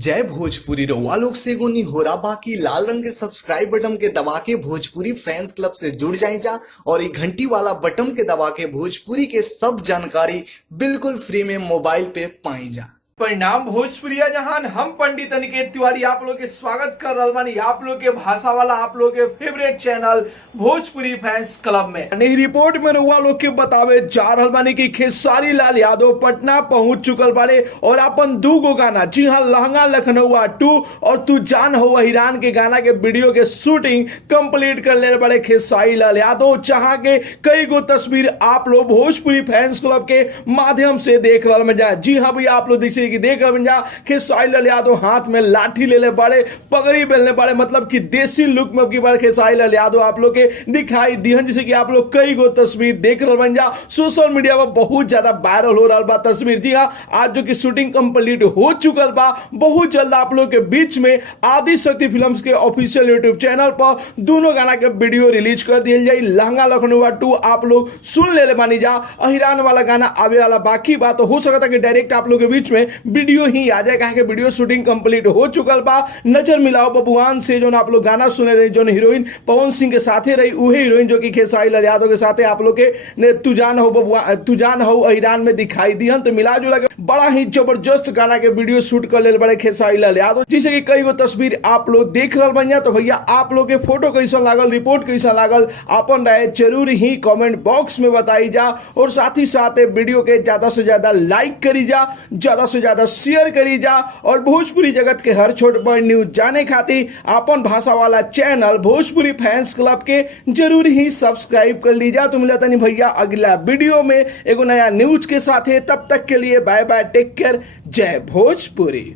जय भोजपुरी रउआ लोग से एगो निहोरा बाकी लाल रंग के सब्सक्राइब बटन के दबा के भोजपुरी फैंस क्लब से जुड़ जाए जा और ये घंटी वाला बटन के दबा के भोजपुरी के सब जानकारी बिल्कुल फ्री में मोबाइल पे पाई जा। परिणाम भोजपुरिया जहान हम पंडित अनिकेत तिवारी आप लोग के स्वागत कर रहा बानी आप लोग के भाषा वाला आप लोग के favourite channel Bhojpuri fans club में। नई रिपोर्ट में रउआ लोग के बतावे जा रहल बानी कि खेसारी लाल यादव पटना पहुंच चुकल बारे और अपन दूगो गाना जी हाँ लहंगा लखनऊआ 2 और तू जान हो हिरान के गाना के वीडियो के शूटिंग कंप्लीट कर ले बड़े खेसारी लाल यादव, जहां के कई गो तस्वीर आप लोग भोजपुरी फैंस क्लब के माध्यम से देख रहा में जा। जी हाँ भैया आप लोग देख रहे हैं खेसारी लाल यादव हाथ में लाठी ले ले बड़े पगड़ी बेलने बड़े मतलब कि देसी लुक में की बार खेसारी लाल यादव आप लोग के दिखाई दिहन, जैसे कि आप लोग कई गो तस्वीर देख रहे बन जा सोशल मीडिया पर बहुत ज्यादा वायरल हो रहा बा तस्वीर। जी हाँ आज जो कि शूटिंग कंप्लीट हो चुकल बा, बहुत जल्द आप लोग के बीच में आदि शक्ति फिल्म्स के ऑफिशियल यूट्यूब चैनल पर दोनों गाना के वीडियो रिलीज कर दिया जाए। लहंगा लखनऊआ 2 आप लोग सुन ले मानी जा, अहिरान वाला गाना आवे वाला बाकी बात तो हो सकता है कि डायरेक्ट आप लोग के बीच में वीडियो ही आ जाए, कहा कि वीडियो शूटिंग कंप्लीट हो चुकल बा। नजर मिलाओ बबुआन से जो आप लोग गाना सुने रहे, जो हीरोइन पवन सिंह के साथे रही उहे हीरोइन जो कि खेसारी लाल यादव के साथे आप लोग के तू जान हो बबुआ तू जान हो अहिरान में दिखाई दिहन। तो मिला जुला के बड़ा ही जबरदस्त गाना के वीडियो शूट कर ले बड़े खेसारी लाल यादव, जिसे कि कई गो तस्वीर आप लोग देख रहे बन जा। तो भैया आप लोग के फोटो कैसा लागल, रिपोर्ट कैसा लागल, अपन राय जरूर ही कमेंट बॉक्स में बताई जा और साथ ही साथ वीडियो के ज्यादा से ज्यादा लाइक करी जा, ज्यादा से ज्यादा शेयर करी जा और भोजपुरी जगत के हर छोट बड़ न्यूज जाने खातिर अपन भाषा वाला चैनल भोजपुरी फैंस क्लब के जरूर ही सब्सक्राइब कर लीजा। तो मिला तनी भैया अगला वीडियो में एगो नया न्यूज के साथ है, तब तक के लिए बाय बाय, टेक केयर, जय भोजपुरी।